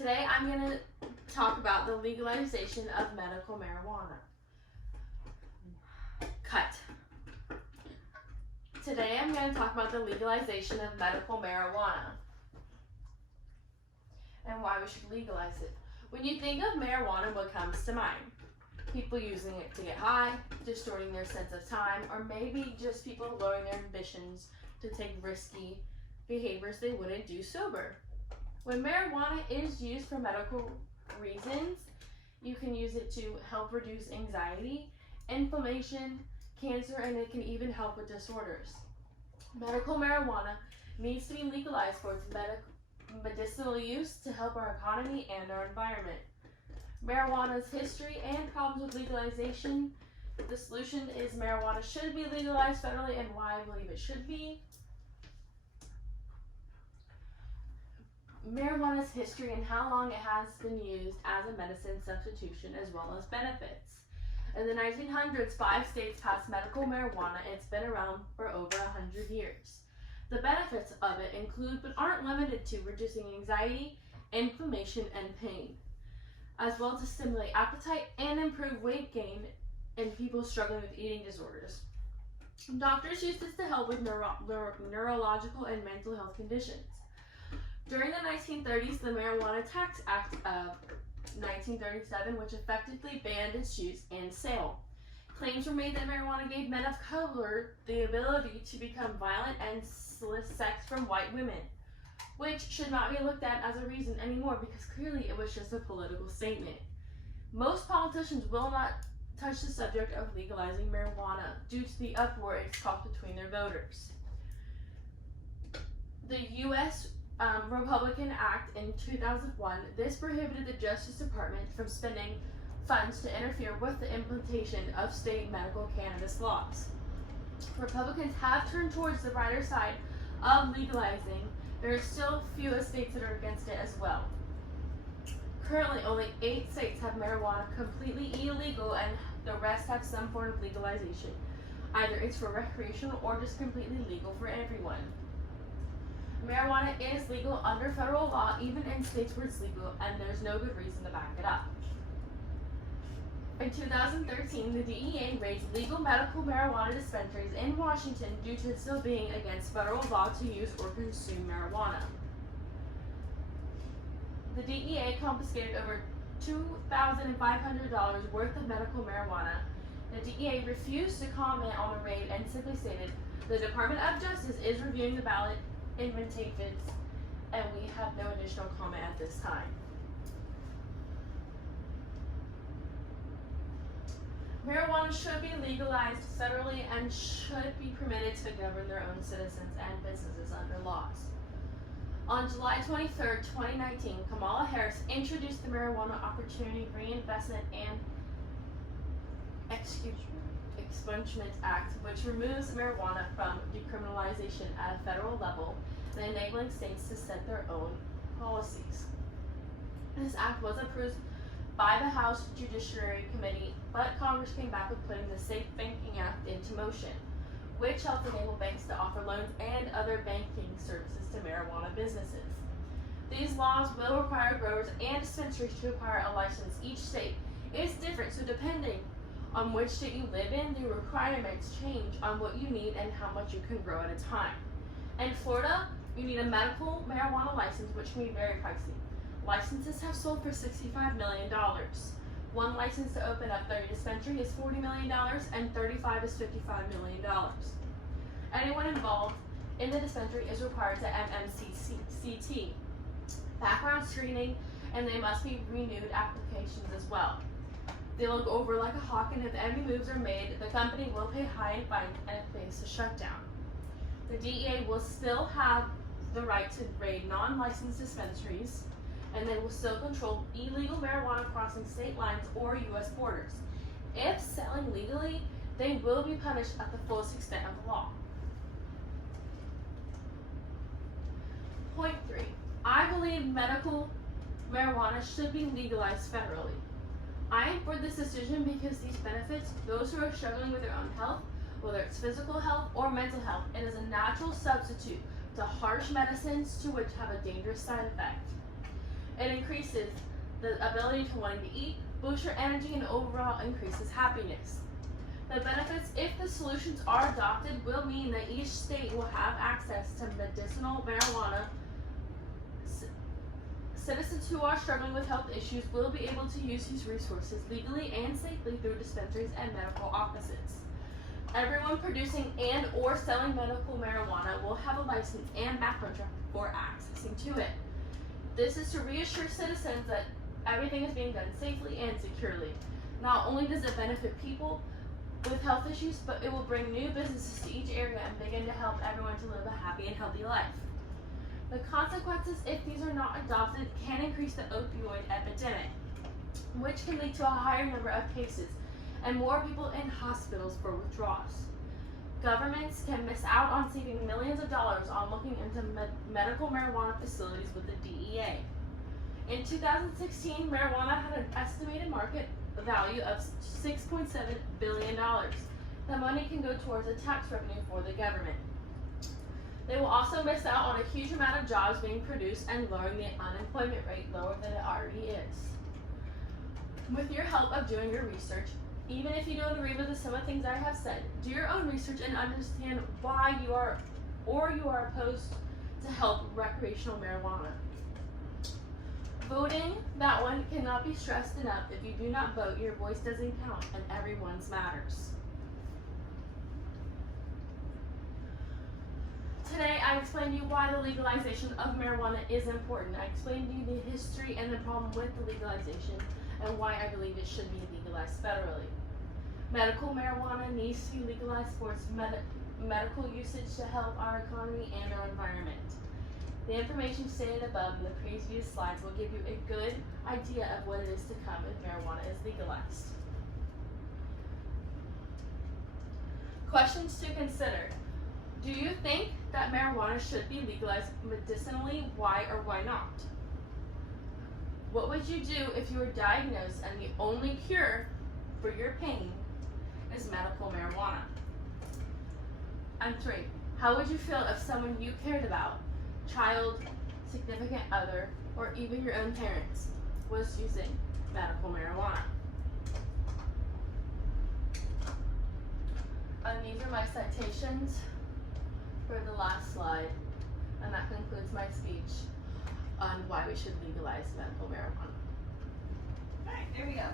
Today I'm going to talk about the legalization of medical marijuana. Cut. Today I'm going to talk about the legalization of medical marijuana and why we should legalize it. When you think of marijuana, what comes to mind? People using it to get high, distorting their sense of time, or maybe just people lowering their ambitions to take risky behaviors they wouldn't do sober. When marijuana is used for medical reasons, you can use it to help reduce anxiety, inflammation, cancer, and it can even help with disorders. Medical marijuana needs to be legalized for its medicinal use to help our economy and our environment. Marijuana's history and problems with legalization. The solution is marijuana should be legalized federally and why I believe it should be. Marijuana's history and how long it has been used as a medicine substitution as well as benefits. In the 1900s, 5 states passed medical marijuana and it's been around for over 100 years. The benefits of it include but aren't limited to reducing anxiety, inflammation, and pain, as well as to stimulate appetite and improve weight gain in people struggling with eating disorders. Doctors use this to help with neurological and mental health conditions. During the 1930s, the Marijuana Tax Act of 1937, which effectively banned its use and sale. Claims were made that marijuana gave men of color the ability to become violent and solicit sex from white women, which should not be looked at as a reason anymore because clearly it was just a political statement. Most politicians will not touch the subject of legalizing marijuana due to the uproar it's caused between their voters. The U.S. Republican Act in 2001, this prohibited the Justice Department from spending funds to interfere with the implementation of state medical cannabis laws. Republicans have turned towards the brighter side of legalizing. There are still few states that are against it as well. Currently, only 8 states have marijuana completely illegal and the rest have some form of legalization. Either it's for recreational or just completely legal for everyone. Marijuana is legal under federal law, even in states where it's legal, and there's no good reason to back it up. In 2013, the DEA raided legal medical marijuana dispensaries in Washington due to it still being against federal law to use or consume marijuana. The DEA confiscated over $2,500 worth of medical marijuana. The DEA refused to comment on the raid and simply stated, "The Department of Justice is reviewing the ballot invitations, and we have no additional comment at this time." Marijuana should be legalized federally and should be permitted to govern their own citizens and businesses under laws. On July 23, 2019, Kamala Harris introduced the Marijuana Opportunity Reinvestment and Expungement Act, which removes marijuana from decriminalization at a federal level and enabling states to set their own policies. This act was approved by the House Judiciary Committee, but Congress came back with putting the Safe Banking Act into motion, which helped enable banks to offer loans and other banking services to marijuana businesses. These laws will require growers and dispensaries to acquire a license. Each state is different, so depending on which state you live in, the requirements change on what you need and how much you can grow at a time. In Florida, you need a medical marijuana license, which can be very pricey. Licenses have sold for $65 million. One license to open up 30 dispensaries is $40 million and 35 is $55 million. Anyone involved in the dispensary is required to MMCT, background screening, and they must be renewed applications as well. They look over like a hawk, and if any moves are made, the company will pay high fines and face a shutdown. The DEA will still have the right to raid non-licensed dispensaries, and they will still control illegal marijuana crossing state lines or U.S. borders. If selling legally, they will be punished at the fullest extent of the law. Point 3. I believe medical marijuana should be legalized federally. I am for this decision because these benefits those who are struggling with their own health, whether it's physical health or mental health. It is a natural substitute to harsh medicines to which have a dangerous side effect. It increases the ability to wanting to eat, boosts your energy, and overall increases happiness. The benefits, if the solutions are adopted, will mean that each state will have access to medicinal marijuana. Citizens who are struggling with health issues will be able to use these resources legally and safely through dispensaries and medical offices. Everyone producing and or selling medical marijuana will have a license and background check before accessing to it. This is to reassure citizens that everything is being done safely and securely. Not only does it benefit people with health issues, but it will bring new businesses to each area and begin to help everyone to live a happy and healthy life. The consequences, if these are not adopted, can increase the opioid epidemic, which can lead to a higher number of cases and more people in hospitals for withdrawals. Governments can miss out on saving millions of dollars on looking into medical marijuana facilities with the DEA. In 2016, marijuana had an estimated market value of $6.7 billion. The money can go towards a tax revenue for the government. They will also miss out on a huge amount of jobs being produced and lowering the unemployment rate lower than it already is. With your help of doing your research, even if you don't agree with some of the things I have said, do your own research and understand why you are opposed to help recreational marijuana. Voting, that one cannot be stressed enough. If you do not vote, your voice doesn't count and everyone's matters. Today, I explained to you why the legalization of marijuana is important. I explained to you the history and the problem with the legalization and why I believe it should be legalized federally. Medical marijuana needs to be legalized for its medical usage to help our economy and our environment. The information stated above in the previous slides will give you a good idea of what it is to come if marijuana is legalized. Questions to consider. Do you think that marijuana should be legalized medicinally? Why or why not? What would you do if you were diagnosed and the only cure for your pain is medical marijuana? And 3, how would you feel if someone you cared about, child, significant other, or even your own parents, was using medical marijuana? And these are my citations for the last slide, and that concludes my speech on why we should legalize medical marijuana. All right, there we go.